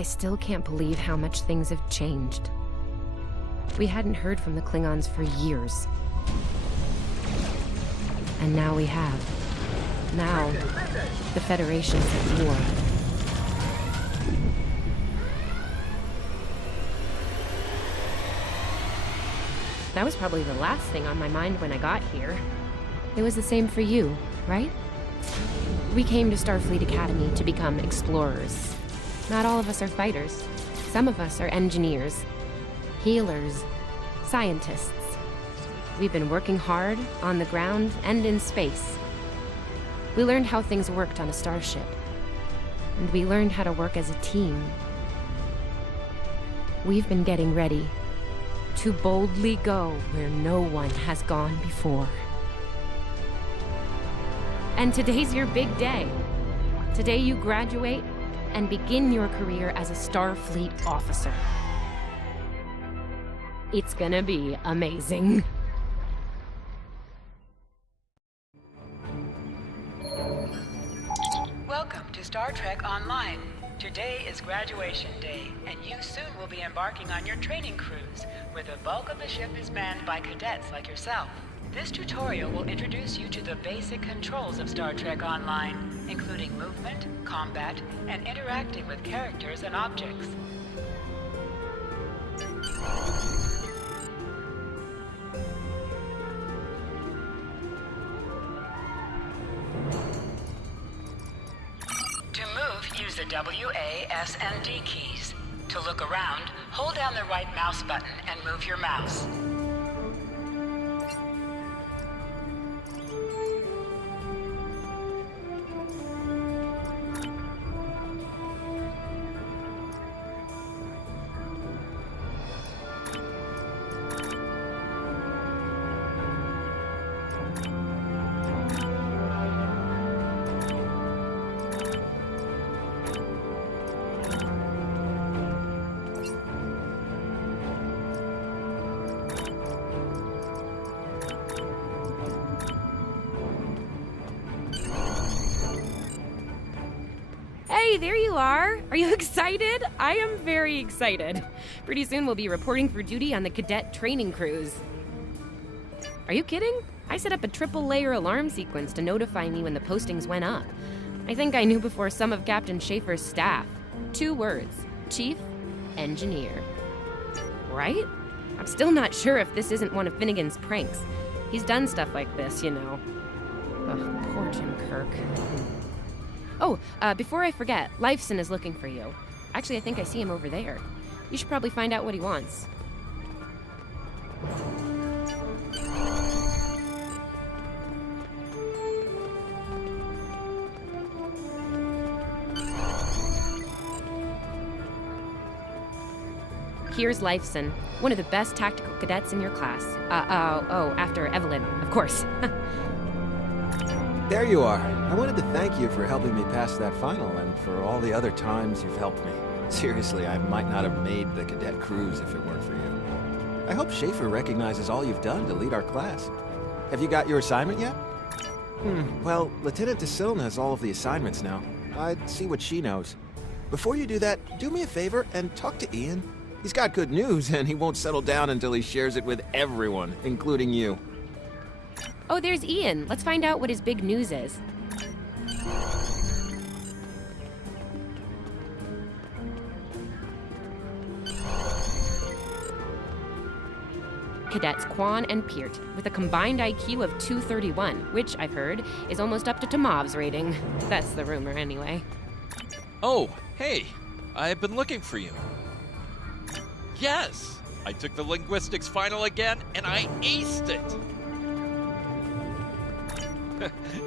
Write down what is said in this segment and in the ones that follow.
I still can't believe how much things have changed. We hadn't heard from the Klingons for years. And now we have. Now, the Federation's at war. That was probably the last thing on my mind when I got here. It was the same for you, right? We came to Starfleet Academy to become explorers. Not all of us are fighters. Some of us are engineers, healers, scientists. We've been working hard on the ground and in space. We learned how things worked on a starship. And we learned how to work as a team. We've been getting ready to boldly go where no one has gone before. And today's your big day. Today you graduate and begin your career as a Starfleet officer. It's gonna be amazing. Welcome to Star Trek Online. Today is graduation day, and you soon will be embarking on your training cruise, where the bulk of the ship is manned by cadets like yourself. This tutorial will introduce you to the basic controls of Star Trek Online, including movement, combat, and interacting with characters and objects. To move, use the W, A, S, and D keys. To look around, hold down the right mouse button and move your mouse. Hey, there you are! Are you excited? I am very excited. Pretty soon we'll be reporting for duty on the cadet training cruise. Are you kidding? I set up a triple-layer alarm sequence to notify me when the postings went up. I think I knew before some of Captain Schaefer's staff. 2 words: Chief Engineer. Right? I'm still not sure if this isn't one of Finnegan's pranks. He's done stuff like this, you know. Ugh, poor Jim Kirk. Oh, before I forget, Lifeson is looking for you. Actually, I think I see him over there. You should probably find out what he wants. Here's Lifeson, one of the best tactical cadets in your class. After Evelyn, of course. There you are. I wanted to thank you for helping me pass that final and for all the other times you've helped me. Seriously, I might not have made the cadet cruise if it weren't for you. I hope Schaefer recognizes all you've done to lead our class. Have you got your assignment yet? Well, Lieutenant DeSilne has all of the assignments now. I'd see what she knows. Before you do that, do me a favor and talk to Ian. He's got good news, and he won't settle down until he shares it with everyone, including you. Oh, there's Ian. Let's find out what his big news is. Cadets Quan and Peart, with a combined IQ of 231, which, I've heard, is almost up to Tomov's rating. That's the rumor, anyway. Oh, hey. I've been looking for you. Yes! I took the linguistics final again, and I aced it!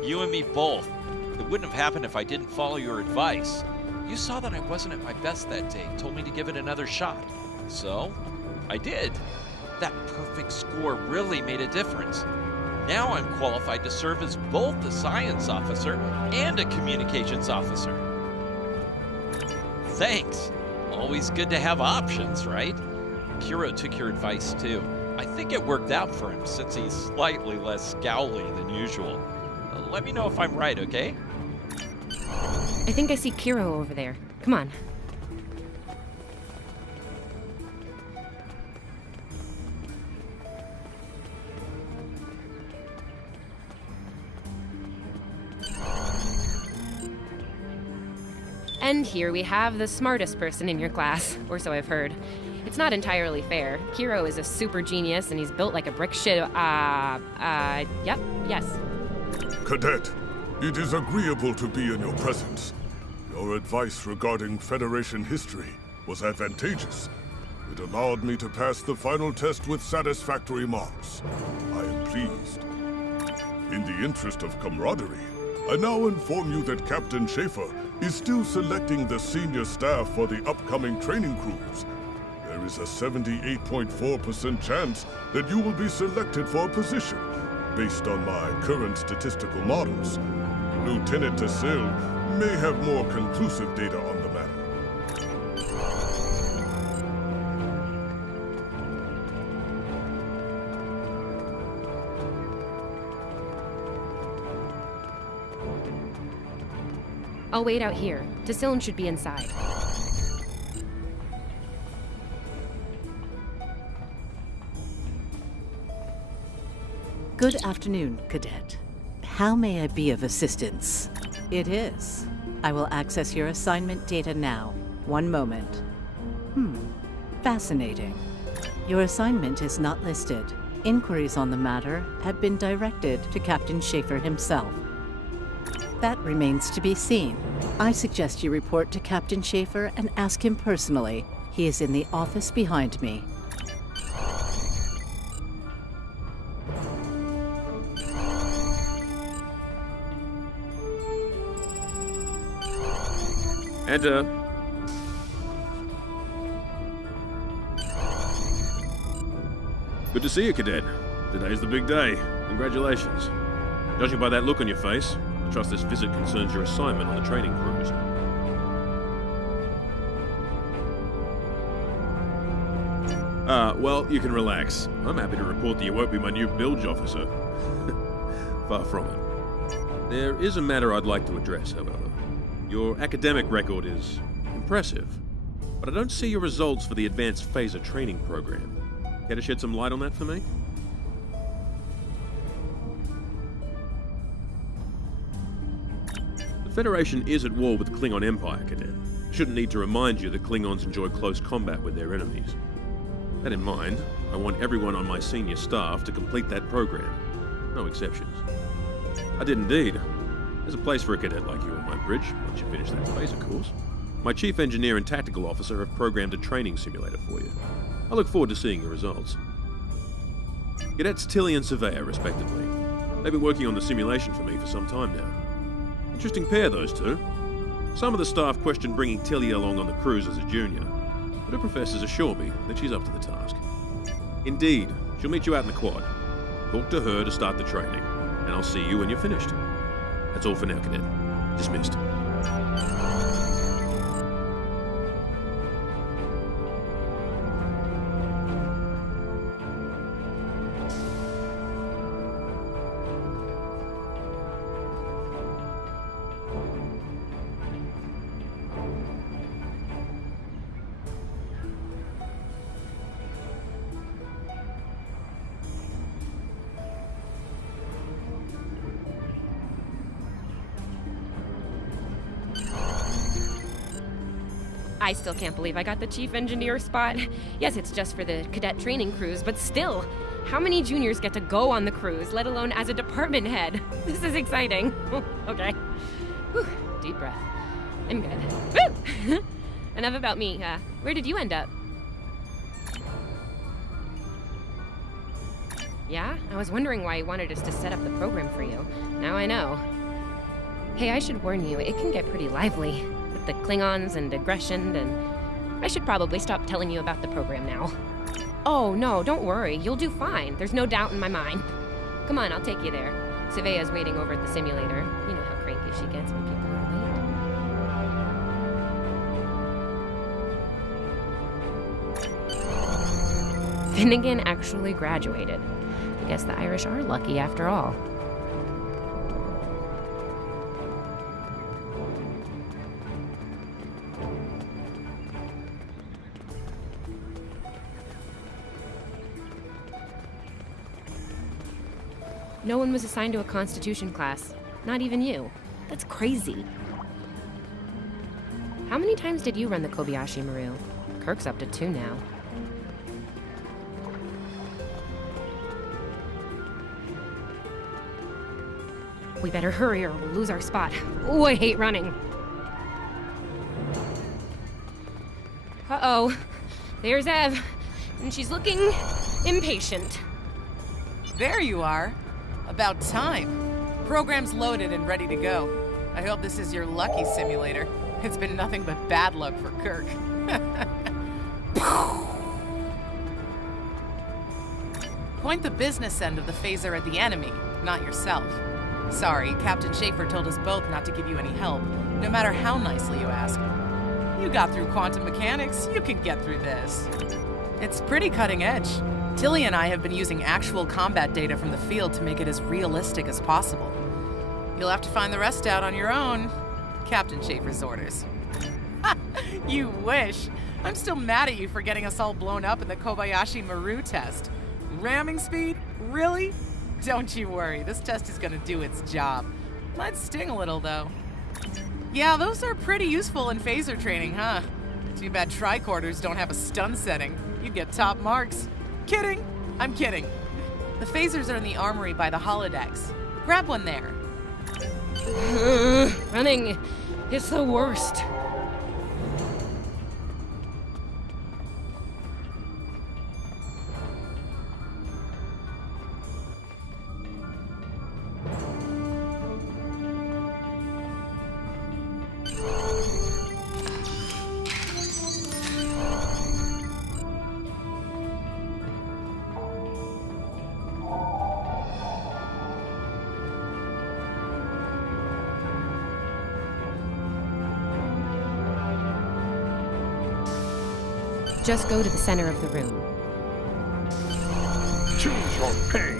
You and me both. It wouldn't have happened if I didn't follow your advice. You saw that I wasn't at my best that day, told me to give it another shot. So, I did. That perfect score really made a difference. Now I'm qualified to serve as both a science officer and a communications officer. Thanks. Always good to have options, right? Kiro took your advice too. I think it worked out for him since he's slightly less scowly than usual. Let me know if I'm right, okay? I think I see Kiro over there. Come on. And here we have the smartest person in your class, or so I've heard. It's not entirely fair. Kiro is a super genius and he's built like a brick shit. Yep, yes. Cadet, it is agreeable to be in your presence. Your advice regarding Federation history was advantageous. It allowed me to pass the final test with satisfactory marks. I am pleased. In the interest of camaraderie, I now inform you that Captain Schaefer is still selecting the senior staff for the upcoming training cruise. There is a 78.4% chance that you will be selected for a position, based on my current statistical models. Lieutenant Tassil may have more conclusive data on the matter. I'll wait out here. Tassilin should be inside. Good afternoon, Cadet. How may I be of assistance? It is. I will access your assignment data now. One moment. Fascinating. Your assignment is not listed. Inquiries on the matter have been directed to Captain Schaefer himself. That remains to be seen. I suggest you report to Captain Schaefer and ask him personally. He is in the office behind me. Enter. Good to see you, Cadet. Today's the big day. Congratulations. Judging by that look on your face, I trust this visit concerns your assignment on the training cruise. Well, you can relax. I'm happy to report that you won't be my new bilge officer. Far from it. There is a matter I'd like to address, however. Your academic record is impressive, but I don't see your results for the Advanced Phaser training program. Care to shed some light on that for me? The Federation is at war with the Klingon Empire, Cadet. Shouldn't need to remind you that Klingons enjoy close combat with their enemies. That in mind, I want everyone on my senior staff to complete that program. No exceptions. I did indeed. There's a place for a cadet like you on my bridge, once you finish that phaser course. My chief engineer and tactical officer have programmed a training simulator for you. I look forward to seeing your results. Cadets Tilly and Surveyor, respectively. They've been working on the simulation for me for some time now. Interesting pair, those two. Some of the staff question bringing Tilly along on the cruise as a junior, but her professors assure me that she's up to the task. Indeed, she'll meet you out in the quad. Talk to her to start the training, and I'll see you when you're finished. That's all for now, Cadet. Dismissed. I still can't believe I got the chief engineer spot. Yes, it's just for the cadet training cruise, but still, how many juniors get to go on the cruise, let alone as a department head? This is exciting. Okay. Whew, deep breath. I'm good. Woo! Enough about me. Where did you end up? Yeah? I was wondering why you wanted us to set up the program for you. Now I know. Hey, I should warn you, it can get pretty lively. With the Klingons and aggression, and I should probably stop telling you about the program now. Oh, no, don't worry. You'll do fine. There's no doubt in my mind. Come on, I'll take you there. Surveyor's waiting over at the simulator. You know how cranky she gets when people are late. Finnegan actually graduated. I guess the Irish are lucky after all. No one was assigned to a Constitution class. Not even you. That's crazy. How many times did you run the Kobayashi Maru? Kirk's up to 2 now. We better hurry or we'll lose our spot. Oh, I hate running. Uh-oh. There's Ev. And she's looking impatient. There you are. About time. Program's loaded and ready to go. I hope this is your lucky simulator. It's been nothing but bad luck for Kirk. Point the business end of the phaser at the enemy, not yourself. Sorry, Captain Schaefer told us both not to give you any help, no matter how nicely you ask. You got through quantum mechanics, you can get through this. It's pretty cutting edge. Tilly and I have been using actual combat data from the field to make it as realistic as possible. You'll have to find the rest out on your own. Captain Schaefer's orders. You wish. I'm still mad at you for getting us all blown up in the Kobayashi Maru test. Ramming speed? Really? Don't you worry, this test is gonna do its job. Might sting a little, though. Yeah, those are pretty useful in phaser training, huh? Too bad tricorders don't have a stun setting. You'd get top marks. Kidding. I'm kidding. The phasers are in the armory by the holodecks. Grab one there. Running is the worst. Just go to the center of the room. Choose your pain.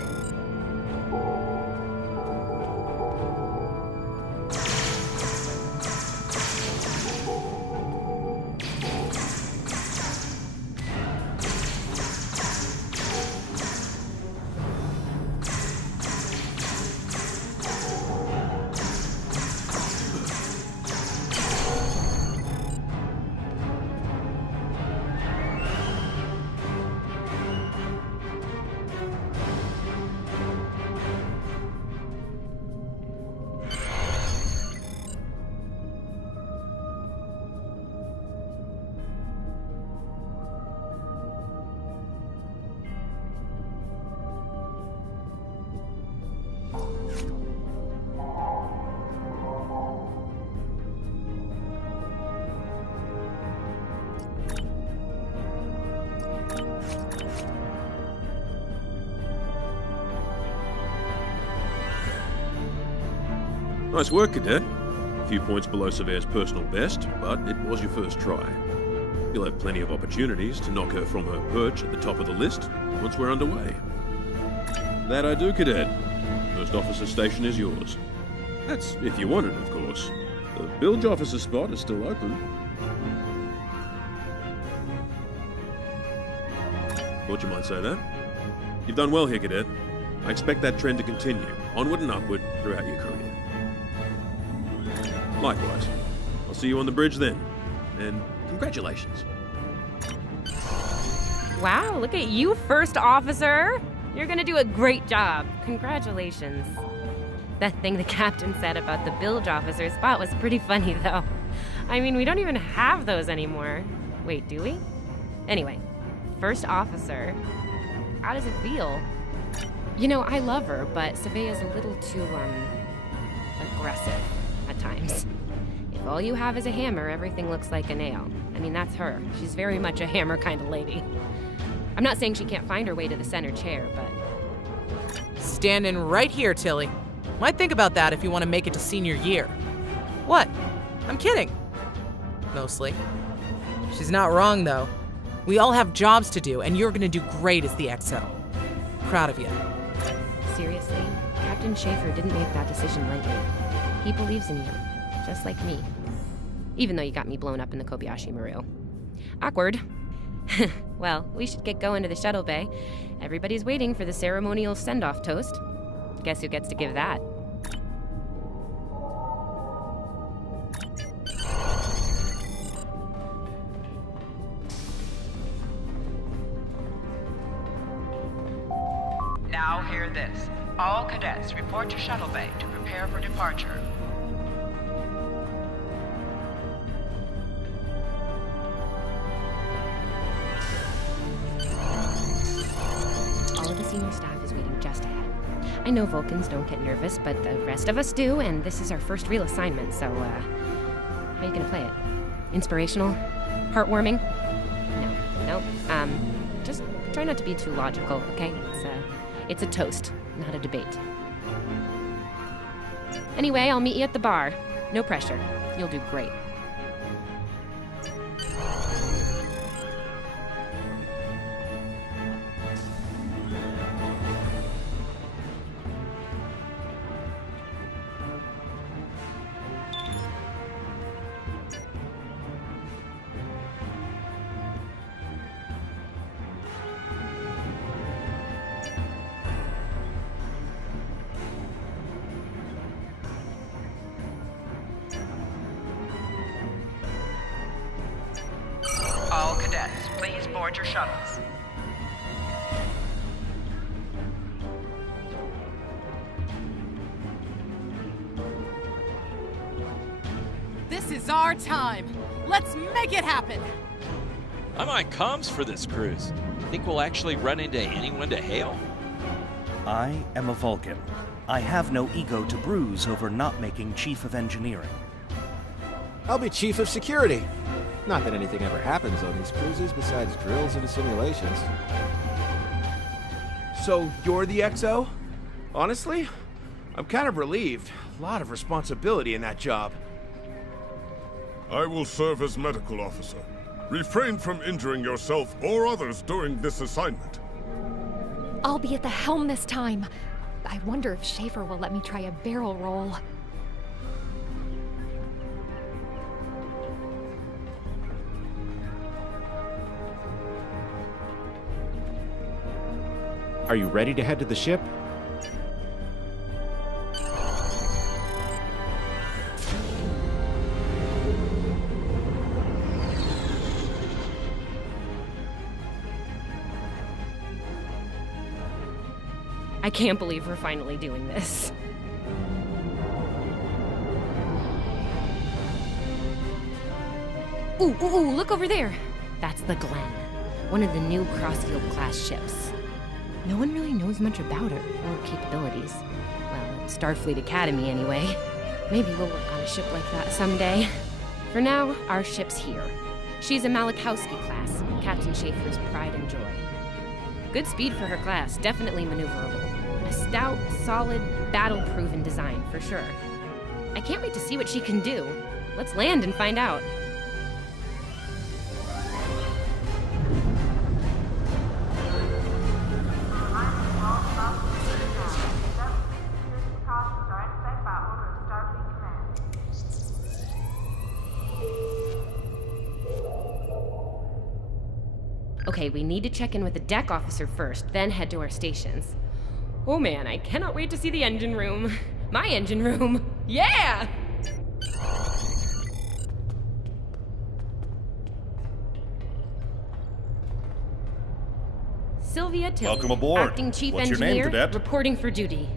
Nice work, Cadet. A few points below Surveyor's personal best, but it was your first try. You'll have plenty of opportunities to knock her from her perch at the top of the list once we're underway. That I do, Cadet. First officer station is yours. That's if you want it, of course. The bilge officer spot is still open. Thought you might say that. You've done well here, Cadet. I expect that trend to continue, onward and upward, throughout your career. Likewise. I'll see you on the bridge then. And congratulations. Wow, look at you, first officer. You're gonna do a great job. Congratulations. That thing the captain said about the bilge officer spot was pretty funny, though. I mean, we don't even have those anymore. Wait, do we? Anyway, first officer. How does it feel? You know, I love her, but Savea's a little too, aggressive at times. If all you have is a hammer, everything looks like a nail. I mean, that's her. She's very much a hammer kind of lady. I'm not saying she can't find her way to the center chair, but... Standing right here, Tilly. Might think about that if you want to make it to senior year. What? I'm kidding. Mostly. She's not wrong, though. We all have jobs to do, and you're gonna do great as the XO. Proud of you. Seriously, Captain Schaefer didn't make that decision lightly. He believes in you, just like me. Even though you got me blown up in the Kobayashi Maru. Awkward. Well, we should get going to the shuttle bay. Everybody's waiting for the ceremonial send-off toast. Guess who gets to give that? hear this. All cadets report to shuttle bay to prepare for departure. All of the senior staff is waiting just ahead. I know Vulcans don't get nervous, but the rest of us do, and this is our first real assignment, so, how are you gonna play it? Inspirational? Heartwarming? No. Just try not to be too logical, okay? It's a toast, not a debate. Anyway, I'll meet you at the bar. No pressure. You'll do great. All cadets, please board your shuttles. This is our time. Let's make it happen. I'm on comms for this cruise. Think we'll actually run into anyone to hail? I am a Vulcan. I have no ego to bruise over not making Chief of Engineering. I'll be Chief of Security. Not that anything ever happens on these cruises besides drills and simulations. So you're the XO? Honestly, I'm kind of relieved. A lot of responsibility in that job. I will serve as medical officer. Refrain from injuring yourself or others during this assignment. I'll be at the helm this time. I wonder if Schaefer will let me try a barrel roll. Are you ready to head to the ship? I can't believe we're finally doing this. Ooh, look over there. That's the Glen, one of the new Crossfield-class ships. No one really knows much about her or capabilities. Well, at Starfleet Academy anyway. Maybe we'll work on a ship like that someday. For now, our ship's here. She's a Malachowski class, Captain Schaefer's pride and joy. Good speed for her class, definitely maneuverable. A stout, solid, battle-proven design, for sure. I can't wait to see what she can do. Let's land and find out. Okay, we need to check in with the deck officer first, then head to our stations. Oh man, I cannot wait to see the engine room. My engine room. Yeah! Sylvia Tilley, Welcome aboard. Acting Chief What's your name, Engineer, Cadet? reporting for duty.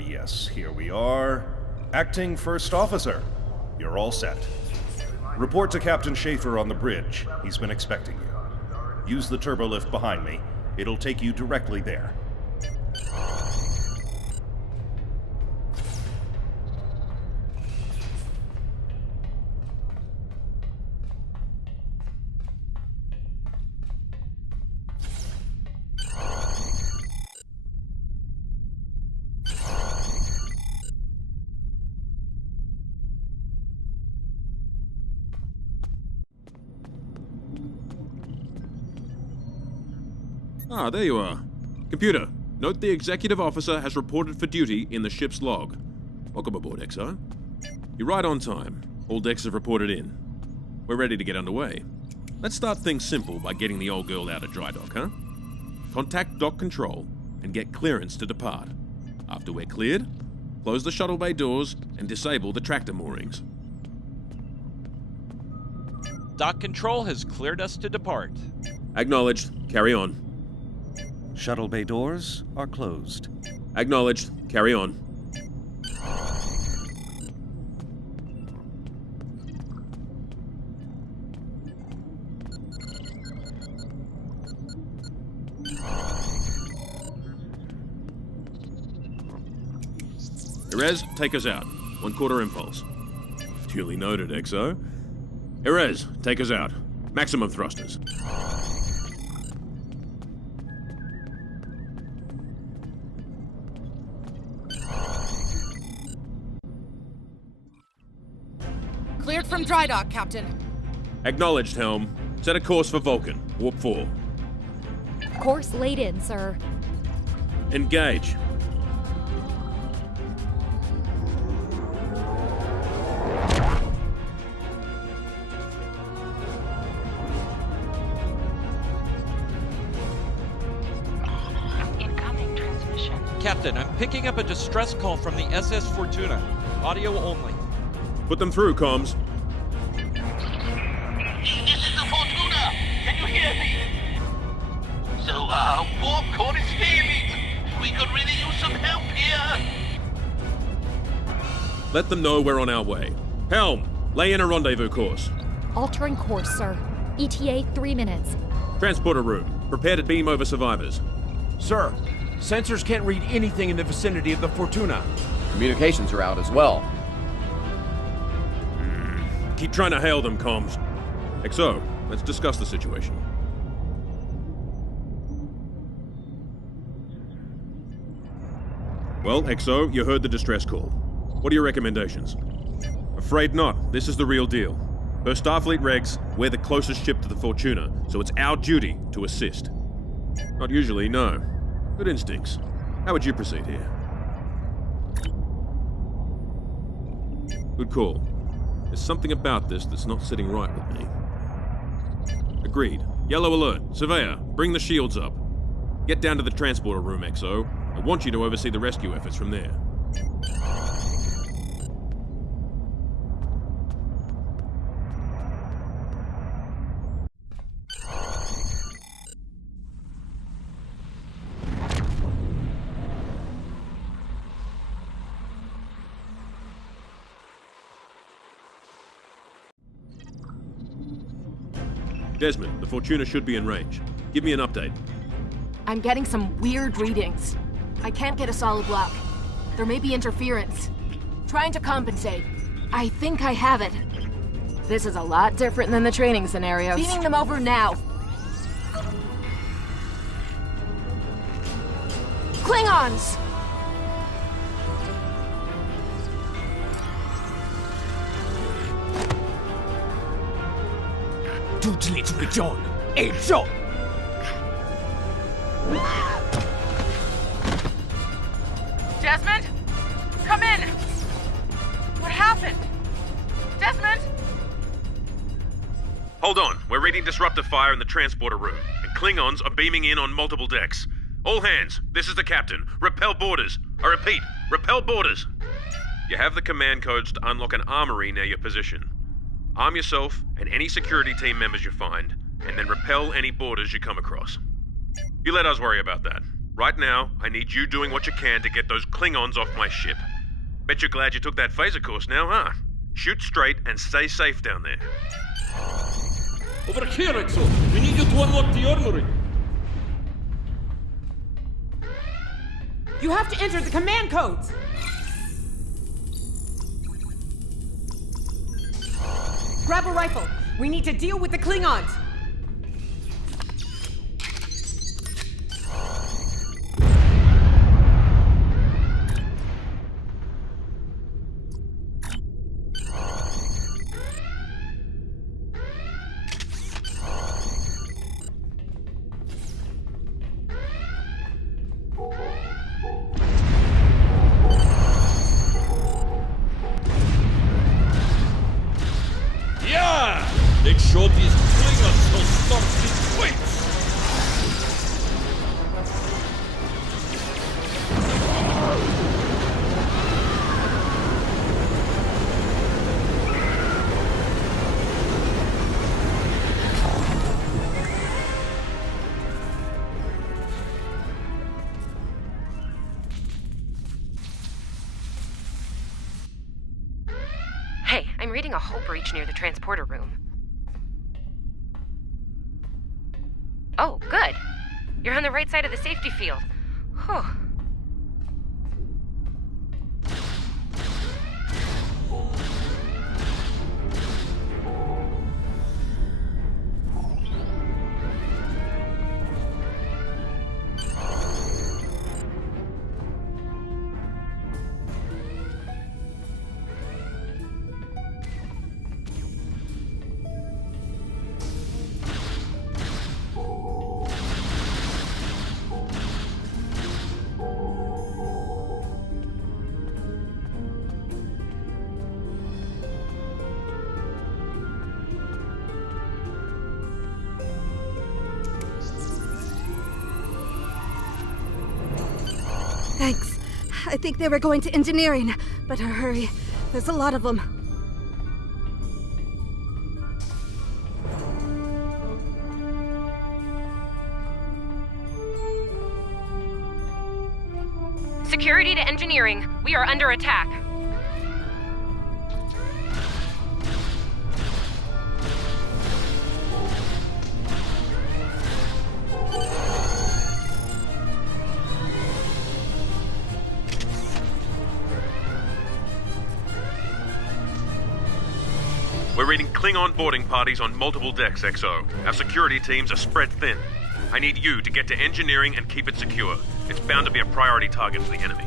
Yes, here we are. Acting First Officer. You're all set. Report to Captain Schaefer on the bridge. He's been expecting you. Use the turbolift behind me. It'll take you directly there. Ah, there you are. Computer, note the executive officer has reported for duty in the ship's log. Welcome aboard, XO. You're right on time. All decks have reported in. We're ready to get underway. Let's start things simple by getting the old girl out of dry dock, huh? Contact dock control and get clearance to depart. After we're cleared, close the shuttle bay doors and disable the tractor moorings. Dock control has cleared us to depart. Acknowledged. Carry on. Shuttle bay doors are closed. Acknowledged. Carry on. Erez, take us out. 1/4 impulse. Duly noted, XO. Erez, take us out. Maximum thrusters. Cleared from dry dock, Captain. Acknowledged, Helm. Set a course for Vulcan. Warp 4. Course laid in, sir. Engage. Incoming transmission. Captain, I'm picking up a distress call from the SS Fortuna. Audio only. Put them through, comms. This is the Fortuna! Can you hear me? So, warp core is failing. We could really use some help here. Let them know we're on our way. Helm, lay in a rendezvous course. Altering course, sir. ETA 3 minutes. Transporter room. Prepare to beam over survivors. Sir, sensors can't read anything in the vicinity of the Fortuna. Communications are out as well. Keep trying to hail them, comms. XO, let's discuss the situation. Well, XO, you heard the distress call. What are your recommendations? Afraid not. This is the real deal. Per Starfleet regs, we're the closest ship to the Fortuna, so it's our duty to assist. Not usually, no. Good instincts. How would you proceed here? Good call. There's something about this that's not sitting right with me. Agreed. Yellow alert. Surveyor, bring the shields up. Get down to the transporter room, XO. I want you to oversee the rescue efforts from there. Desmond, the Fortuna should be in range. Give me an update. I'm getting some weird readings. I can't get a solid lock. There may be interference. Trying to compensate. I think I have it. This is a lot different than the training scenarios. Beaming them over now. Klingons! Desmond? Come in! What happened? Desmond? Hold on. We're reading disruptor fire in the transporter room, and Klingons are beaming in on multiple decks. All hands, this is the captain. Repel boarders. I repeat, repel boarders. You have the command codes to unlock an armory near your position. Arm yourself and any security team members you find, and then repel any boarders you come across. You let us worry about that. Right now, I need you doing what you can to get those Klingons off my ship. Bet you're glad you took that phaser course now, huh? Shoot straight and stay safe down there. Over here, Exo! We need you to unlock the armory! You have to enter the command codes! Grab a rifle. We need to deal with the Klingons. Make sure these Klingons will stop these fights! finding a hull breach near the transporter room. Oh, good. You're on the right side of the safety field. Whew. Thanks. I think they were going to engineering. Better hurry. There's a lot of them. Security to engineering. We are under attack. We're reading Klingon boarding parties on multiple decks, XO. Our security teams are spread thin. I need you to get to engineering and keep it secure. It's bound to be a priority target for the enemy.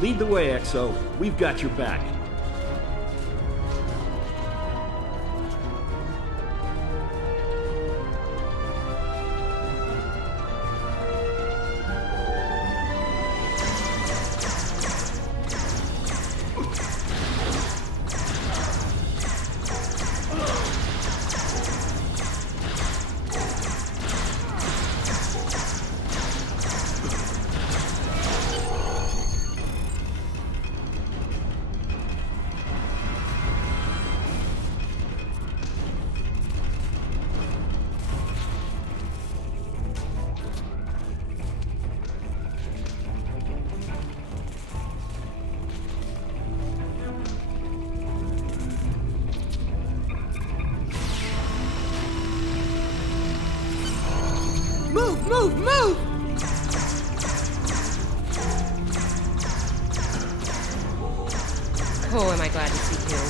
Lead the way, XO. We've got your back. Move, move, move! Oh, am I glad to see you.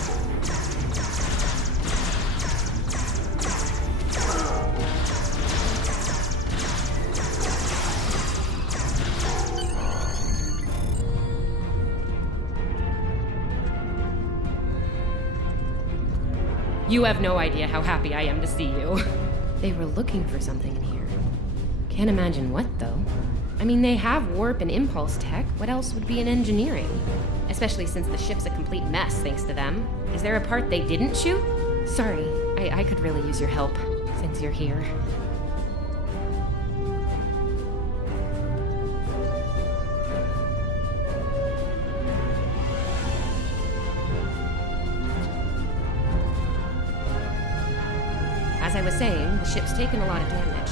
You have no idea how happy I am to see you. They were looking for something in here. Can't imagine what, though. I mean, they have warp and impulse tech. What else would be in engineering? Especially since the ship's a complete mess, thanks to them. Is there a part they didn't shoot? Sorry, I could really use your help, since you're here. As I was saying, the ship's taken a lot of damage.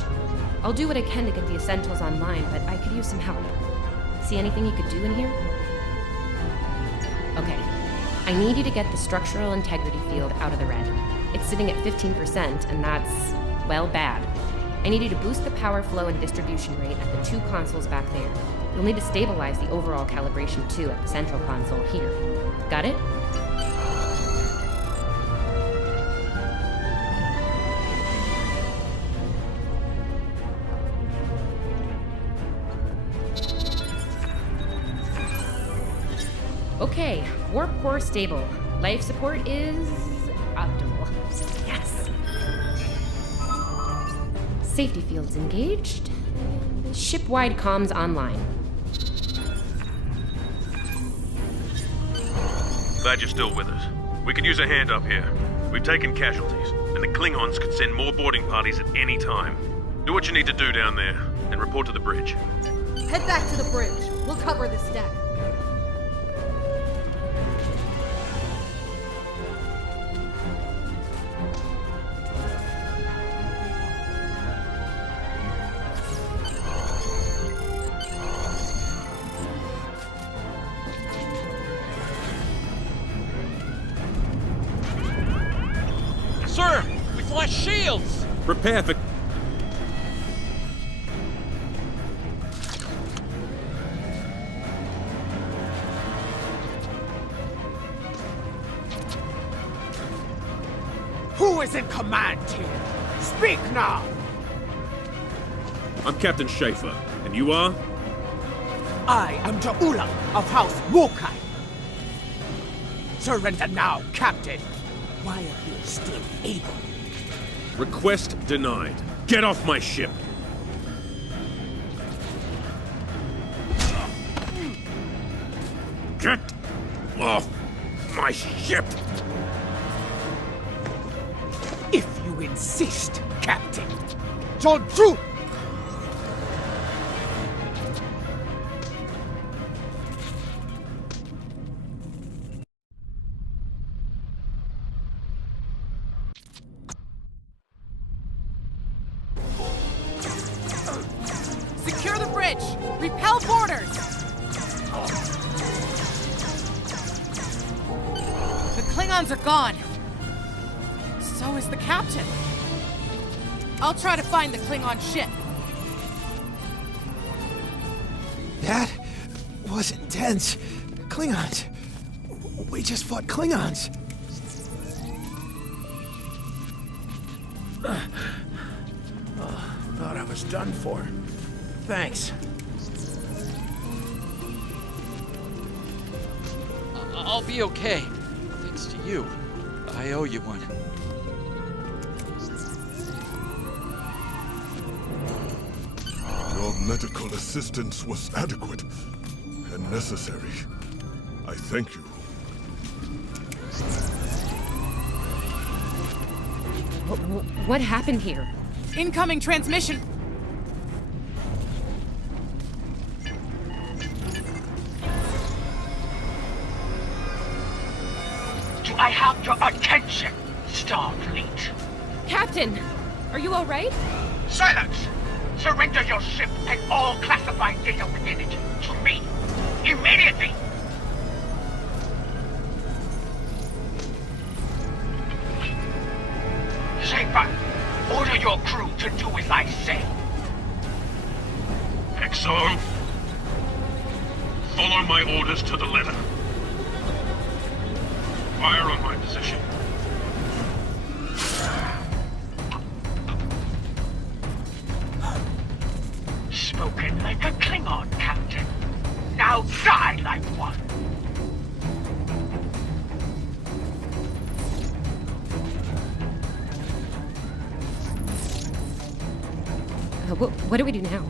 I'll do what I can to get the essentials online, but I could use some help. See anything you could do in here? Okay. I need you to get the structural integrity field out of the red. It's sitting at 15%, and that's, well, bad. I need you to boost the power flow and distribution rate at the 2 consoles back there. You'll need to stabilize the overall calibration, too, at the central console here. Got it? Okay, warp core stable. Life support is optimal. Yes. Safety fields engaged. Ship-wide comms online. Glad you're still with us. We could use a hand up here. We've taken casualties, and the Klingons could send more boarding parties at any time. Do what you need to do down there, and report to the bridge. Head back to the bridge. We'll cover this deck. Sir, we've lost shields! Prepare for... Who is in command here? Speak now! I'm Captain Schaefer, and you are? I am Ja'ula of House Wokai. Surrender now, Captain, while you're still able. Request denied. Get off my ship! Get off my ship! If you insist, Captain. John True! Secure the bridge! Repel boarders! The Klingons are gone. So is the captain. I'll try to find the Klingon ship. That was intense. Klingons. We just fought Klingons. Thought I was done for. Thanks. I'll be okay. Thanks to you. I owe you one. Your medical assistance was adequate and necessary. I thank you. What happened here? Incoming transmission. Do I have your attention, Starfleet? Captain, are you all right? Silence! Surrender your ship and all classified data within it to me. Immediately! Schaefer, order your crew to do as I say. Exo, follow my orders to the letter. Fire on my position. Spoken like a Klingon, Captain. Now die like one. What do we do now?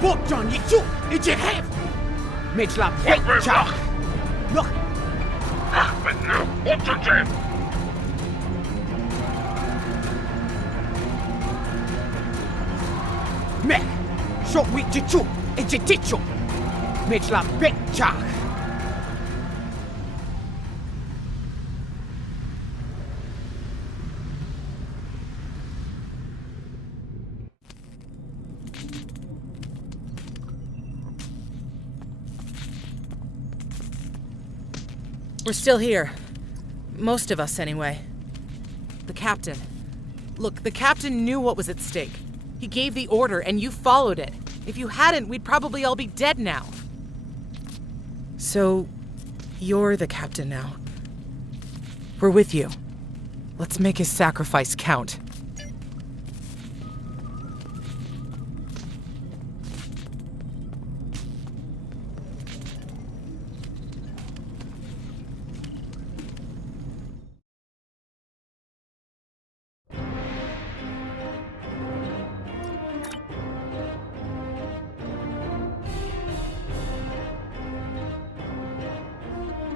복전 이쪽 이제 해. 미치라 백자. 너. 어쩐지. 맥. 쇼 위쪽 이제 뒤쪽. 미치라 백자. We're still here. Most of us, anyway. The captain. Look, the captain knew what was at stake. He gave the order, and you followed it. If you hadn't, we'd probably all be dead now. So, you're the captain now. We're with you. Let's make his sacrifice count.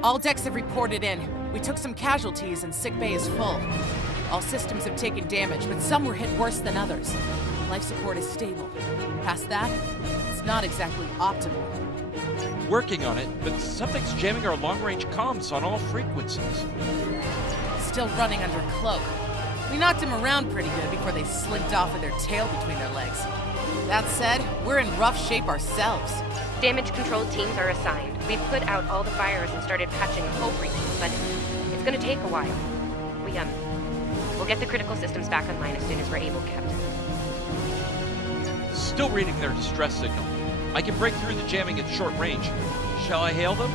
All decks have reported in. We took some casualties and sickbay is full. All systems have taken damage, but some were hit worse than others. Life support is stable. Past that, it's not exactly optimal. Working on it, but something's jamming our long-range comms on all frequencies. Still running under cloak. We knocked him around pretty good before they slinked off with their tail between their legs. That said, we're in rough shape ourselves. Damage control teams are assigned. We've put out all the fires and started patching hull breaches, but it's gonna take a while. We'll get the critical systems back online as soon as we're able, Captain. Still reading their distress signal. I can break through the jamming at short range. Shall I hail them?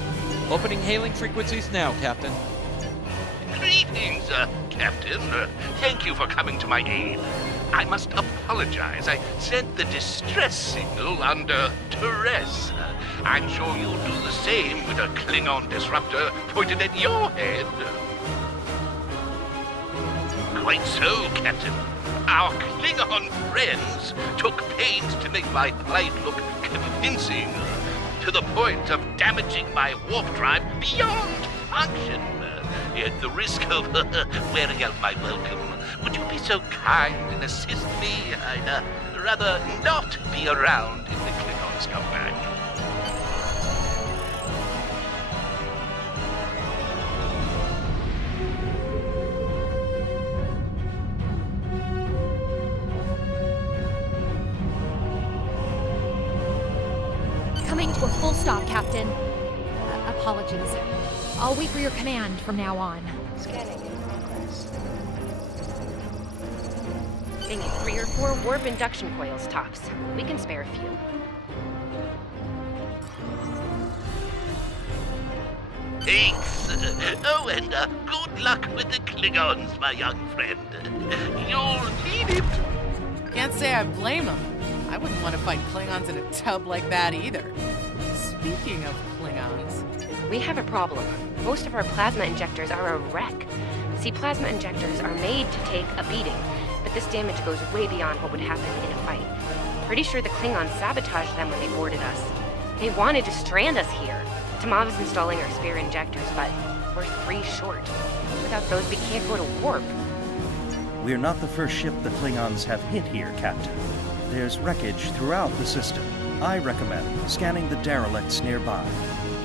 Opening hailing frequencies now, Captain. Greetings, Captain. Thank you for coming to my aid. I must apologize. I sent the distress signal under duress. I'm sure you'll do the same with a Klingon disruptor pointed at your head. Quite so, Captain. Our Klingon friends took pains to make my plight look convincing, to the point of damaging my warp drive beyond function. At the risk of wearing out my welcome, would you be so kind and assist me? I'd rather not be around if the Klingons come back. Coming to a full stop, Captain. Apologies. I'll wait for your command from now on. Scanning in progress. They need 3 or 4 warp induction coils tops. We can spare a few. Thanks. Oh, and good luck with the Klingons, my young friend. You'll need it. Can't say I blame him. I wouldn't want to fight Klingons in a tub like that either. Speaking of Klingons... We have a problem. Most of our plasma injectors are a wreck. See, plasma injectors are made to take a beating, but this damage goes way beyond what would happen in a fight. Pretty sure the Klingons sabotaged them when they boarded us. They wanted to strand us here. Tamav is installing our spare injectors, but we're 3 short. Without those, we can't go to warp. We're not the first ship the Klingons have hit here, Captain. There's wreckage throughout the system. I recommend scanning the derelicts nearby.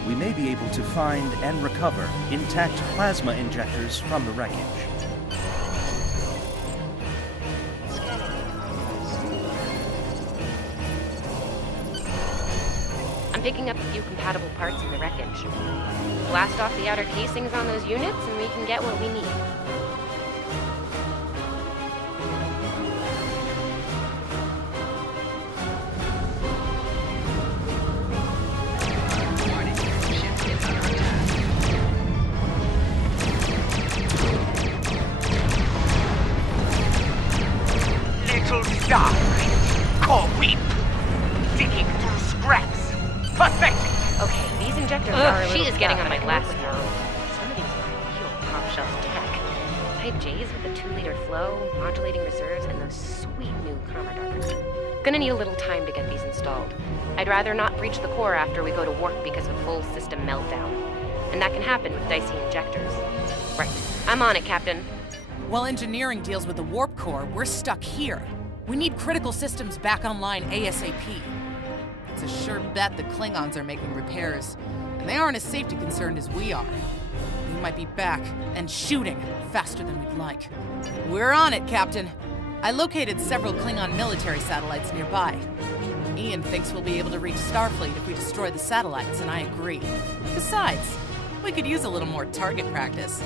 We may be able to find and recover intact plasma injectors from the wreckage. I'm picking up a few compatible parts in the wreckage. Blast off the outer casings on those units and we can get what we need. Star Rek, core weep, digging through scraps. Pathetic. Okay, these injectors are a little... She is getting on my last nerve. Some of these are real top-shelf tech. Type J's with a 2-liter flow, modulating reserves, and those sweet new Commodores. Gonna need a little time to get these installed. I'd rather not breach the core after we go to warp because of a full system meltdown. And that can happen with dicey injectors. Right. I'm on it, Captain. While engineering deals with the warp core, we're stuck here. We need critical systems back online ASAP. It's a sure bet the Klingons are making repairs, and they aren't as safety concerned as we are. They might be back and shooting faster than we'd like. We're on it, Captain. I located several Klingon military satellites nearby. Ian thinks we'll be able to reach Starfleet if we destroy the satellites, and I agree. Besides, we could use a little more target practice.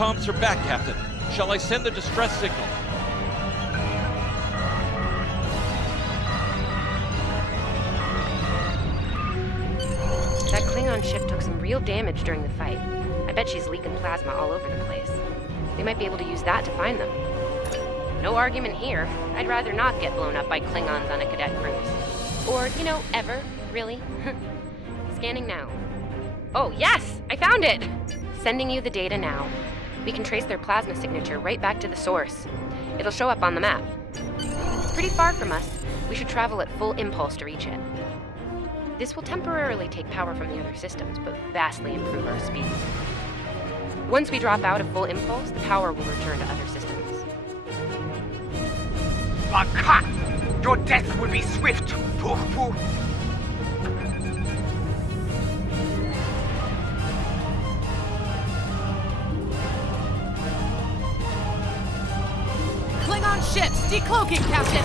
comms are back, Captain. Shall I send the distress signal? That Klingon ship took some real damage during the fight. I bet she's leaking plasma all over the place. We might be able to use that to find them. No argument here. I'd rather not get blown up by Klingons on a cadet cruise. Or, ever, really. Scanning now. Oh, yes! I found it! Sending you the data now. We can trace their plasma signature right back to the source. It'll show up on the map. It's pretty far from us. We should travel at full impulse to reach it. This will temporarily take power from the other systems, but vastly improve our speed. Once we drop out of full impulse, the power will return to other systems. Baka! Your death will be swift, Pooh-Pooh! Klingon ships, decloaking, Captain!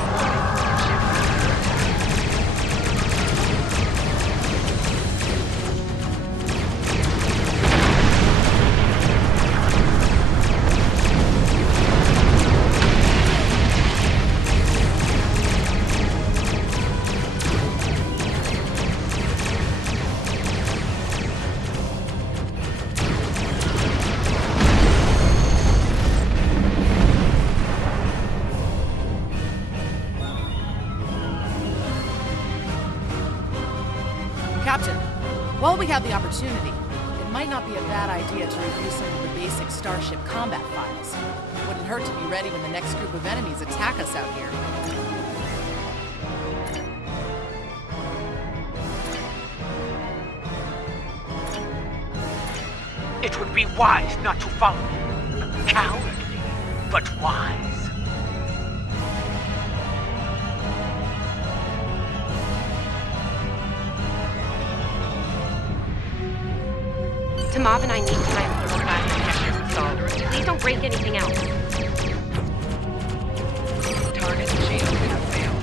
Captain, while we have the opportunity, it might not be a bad idea to review some of the basic Starship combat files. Wouldn't hurt to be ready when the next group of enemies attack us out here. It would be wise not to follow me. Cowardly, but wise. Tamav and I need time for the plasma detectors installed. Please don't break anything else. Target shield have failed.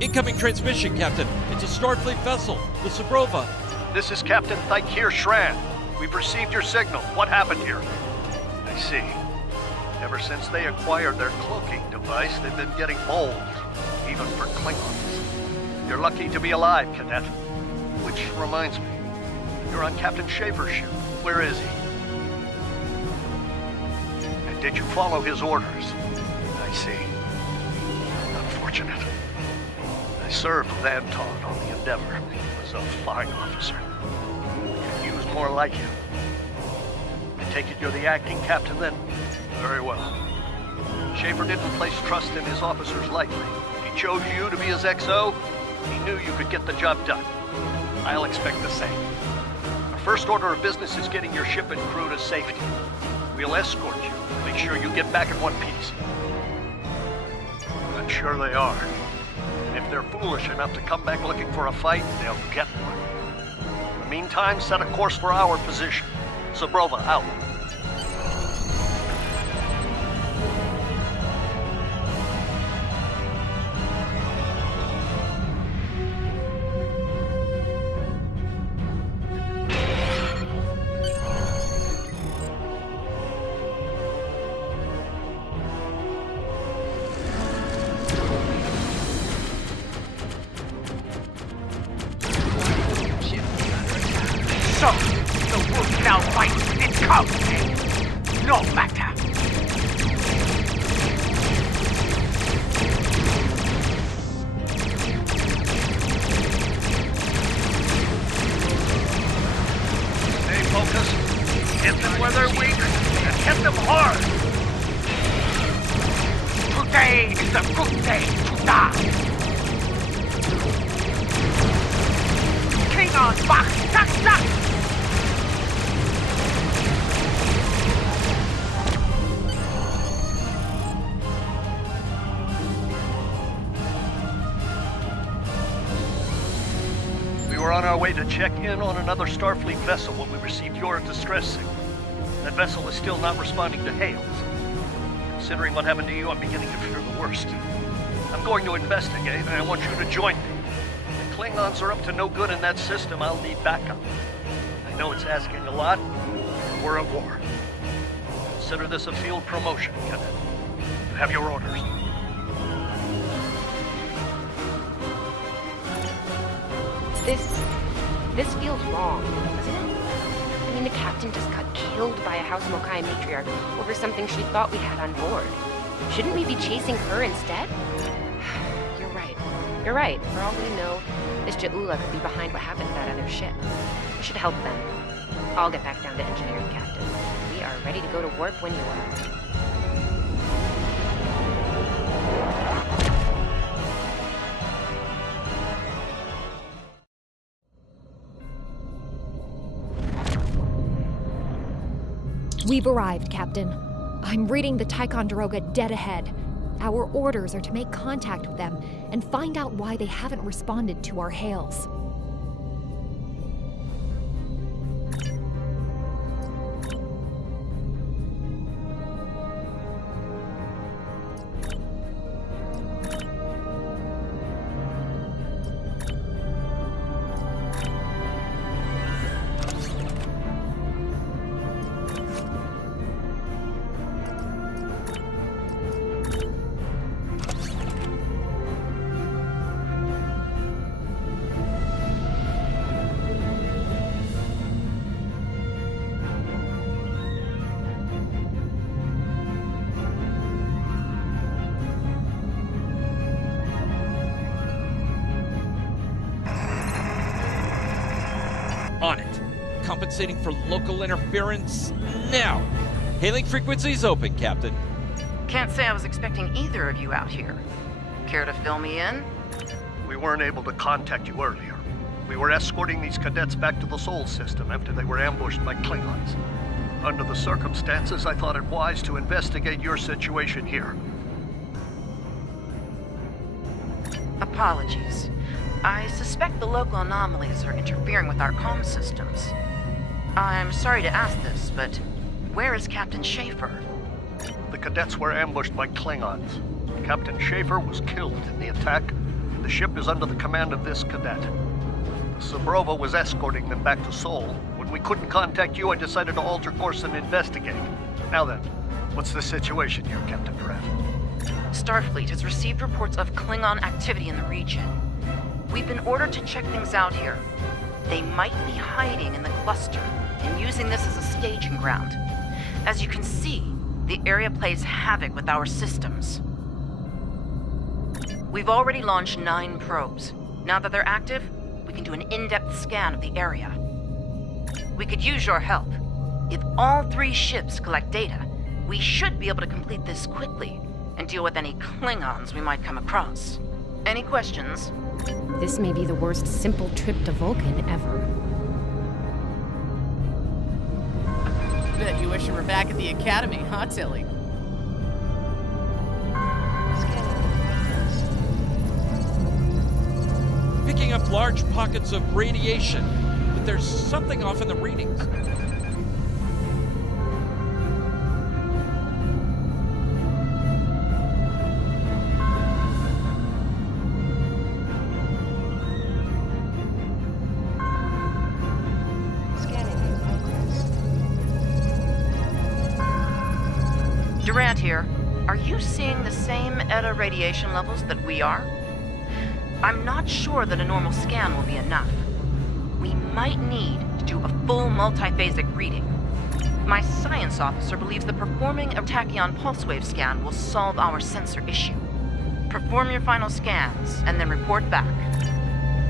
Incoming transmission, Captain. It's a Starfleet vessel, the Sabrova. This is Captain Thykir Shran. We've received your signal. What happened here? I see. Ever since they acquired their cloaking device, they've been getting bold, even for Klingons. You're lucky to be alive, Cadet. Which reminds me, you're on Captain Schaefer's ship. Where is he? And did you follow his orders? I see. Unfortunate. I served with Anton on the Endeavor. He was a fine officer. Could use more like him. I take it you're the acting captain then? Very well. Schaefer didn't place trust in his officers lightly. He chose you to be his XO. He knew you could get the job done. I'll expect the same. Our first order of business is getting your ship and crew to safety. We'll escort you, make sure you get back in one piece. I'm sure they are. And if they're foolish enough to come back looking for a fight, they'll get one. In the meantime, set a course for our position. Sabrova out. So, the wolf now fights with its cub, eh? No matter. Stay focused. Hit them where they're weak, and hit them hard. Today is a good day to die. Klingons back! Duck! We were on our way to check in on another Starfleet vessel when we received your distress signal. That vessel is still not responding to hails. Considering what happened to you, I'm beginning to fear the worst. I'm going to investigate, and I want you to join me. If the Klingons are up to no good in that system, I'll need backup. I know it's asking a lot. We're at war. Consider this a field promotion, Cadet. You have your orders. This feels wrong, doesn't it? I mean, the captain just got killed by a House Mokai matriarch over something she thought we had on board. Shouldn't we be chasing her instead? You're right. For all we know, this Ja'ula could be behind what happened to that other ship. We should help them. I'll get back down to engineering, Captain. We are ready to go to warp when you are. We've arrived, Captain. I'm reading the Ticonderoga dead ahead. Our orders are to make contact with them and find out why they haven't responded to our hails. On it. Compensating for local interference now. Hailing frequencies open, Captain. Can't say I was expecting either of you out here. Care to fill me in? We weren't able to contact you earlier. We were escorting these cadets back to the Sol system after they were ambushed by Klingons. Under the circumstances, I thought it wise to investigate your situation here. Apologies. I suspect the local anomalies are interfering with our comm systems. I'm sorry to ask this, but where is Captain Schaefer? The cadets were ambushed by Klingons. Captain Schaefer was killed in the attack. The ship is under the command of this cadet. The Sabrova was escorting them back to Sol. When we couldn't contact you, I decided to alter course and investigate. Now then, what's the situation here, Captain Durant? Starfleet has received reports of Klingon activity in the region. We've been ordered to check things out here. They might be hiding in the cluster and using this as a staging ground. As you can see, the area plays havoc with our systems. We've already launched 9 probes. Now that they're active, we can do an in-depth scan of the area. We could use your help. If all 3 ships collect data, we should be able to complete this quickly and deal with any Klingons we might come across. Any questions? This may be the worst simple trip to Vulcan ever. Bet you wish you were back at the Academy, huh, Tilly? Picking up large pockets of radiation, but there's something off in the readings. Durant here. Are you seeing the same ETA radiation levels that we are? I'm not sure that a normal scan will be enough. We might need to do a full multiphasic reading. My science officer believes that performing a tachyon pulse wave scan will solve our sensor issue. Perform your final scans and then report back.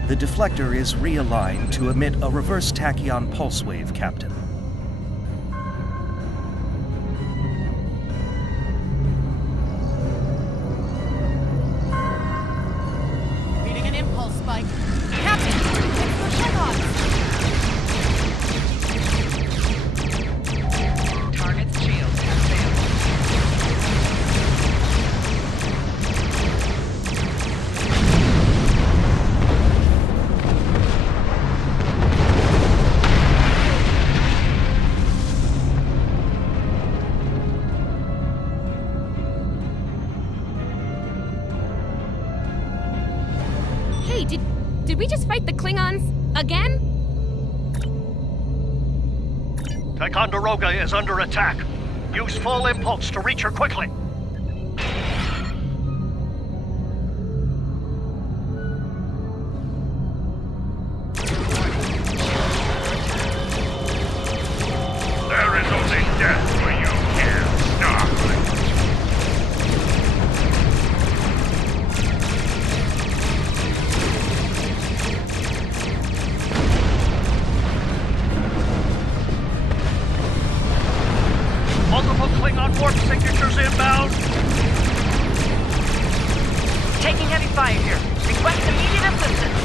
The deflector is realigned to emit a reverse tachyon pulse wave, Captain. Reading an impulse spike. Captain, it's the Klingons! did we just fight the Klingons again? Ticonderoga is under attack. Use full impulse to reach her quickly. There is only death for you here, Star Rek. Multiple Klingon warp signatures inbound. Taking heavy fire here. Request immediate assistance.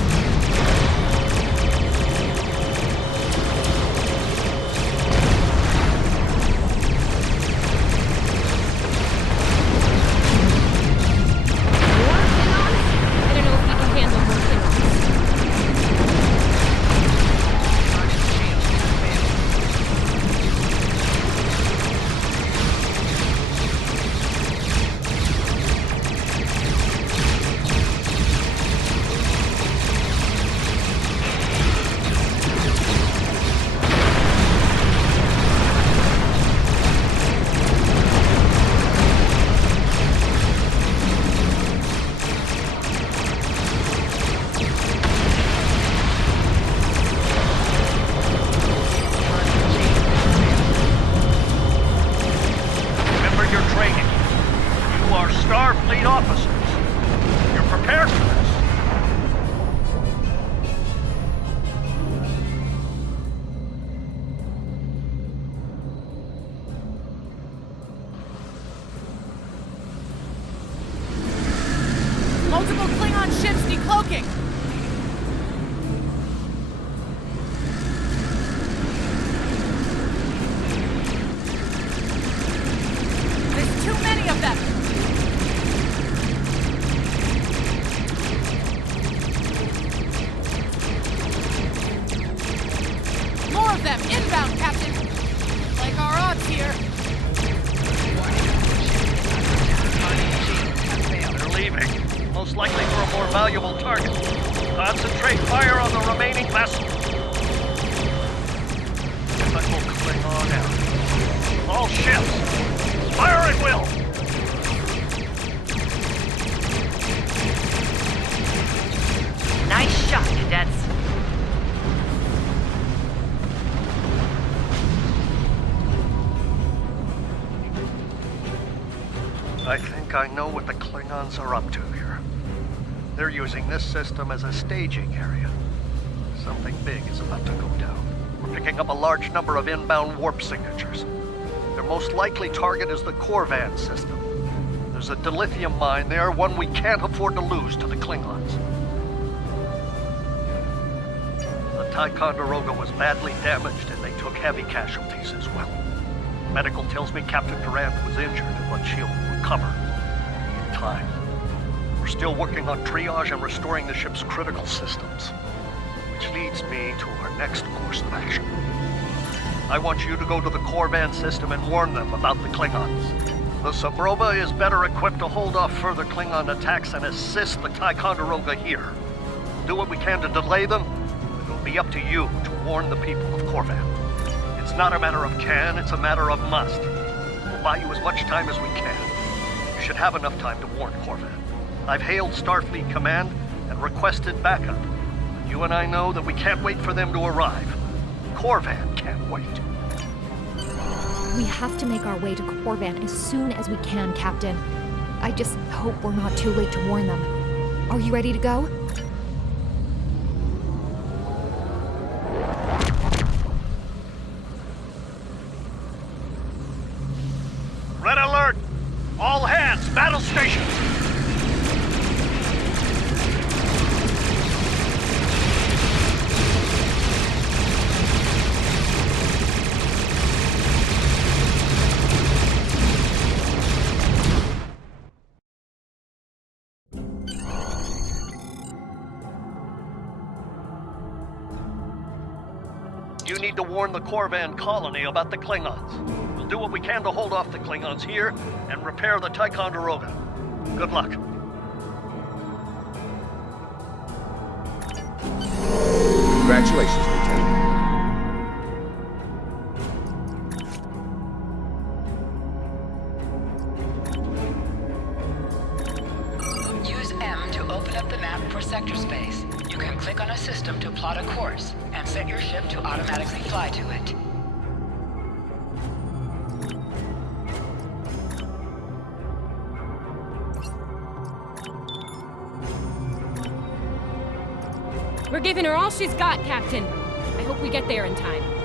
I don't know if we can handle more Klingons. Remember your training. You are Starfleet officers. You're prepared for this. Multiple Klingon ships decloaking. There's too many of them. More of them inbound, Captain. Like our odds here. They're leaving. Most likely for a more valuable target. Concentrate fire on the remaining vessels. Typical Klingon out. All ships, fire at will. Nice shot, cadets. I think I know what the Klingons are up to here. They're using this system as a staging area. Something big is about to go down. We're picking up a large number of inbound warp signatures. Their most likely target is the Corvan system. There's a dilithium mine there, one we can't afford to lose to the Klingons. The Ticonderoga was badly damaged and they took heavy casualties as well. Medical tells me Captain Durant was injured, but she'll recover in time. We're still working on triage and restoring the ship's critical systems, which leads me to our next course of action. I want you to go to the Corvan system and warn them about the Klingons. The Sabroba is better equipped to hold off further Klingon attacks and assist the Ticonderoga here. Do what we can to delay them, but it'll be up to you to warn the people of Corvan. It's not a matter of can, it's a matter of must. We'll buy you as much time as we can. You should have enough time to warn Corvan. I've hailed Starfleet Command and requested backup. But you and I know that we can't wait for them to arrive. Corvan can't wait. We have to make our way to Corvan as soon as we can, Captain. I just hope we're not too late to warn them. Are you ready to go? Red alert! All hands, battle stations! You need to warn the Corvan colony about the Klingons. We'll do what we can to hold off the Klingons here and repair the Ticonderoga. Good luck. Congratulations, Lieutenant. Use M to open up the map for sector space. You can click on a system to plot a course, and set your ship to automatically fly to it. We're giving her all she's got, Captain. I hope we get there in time.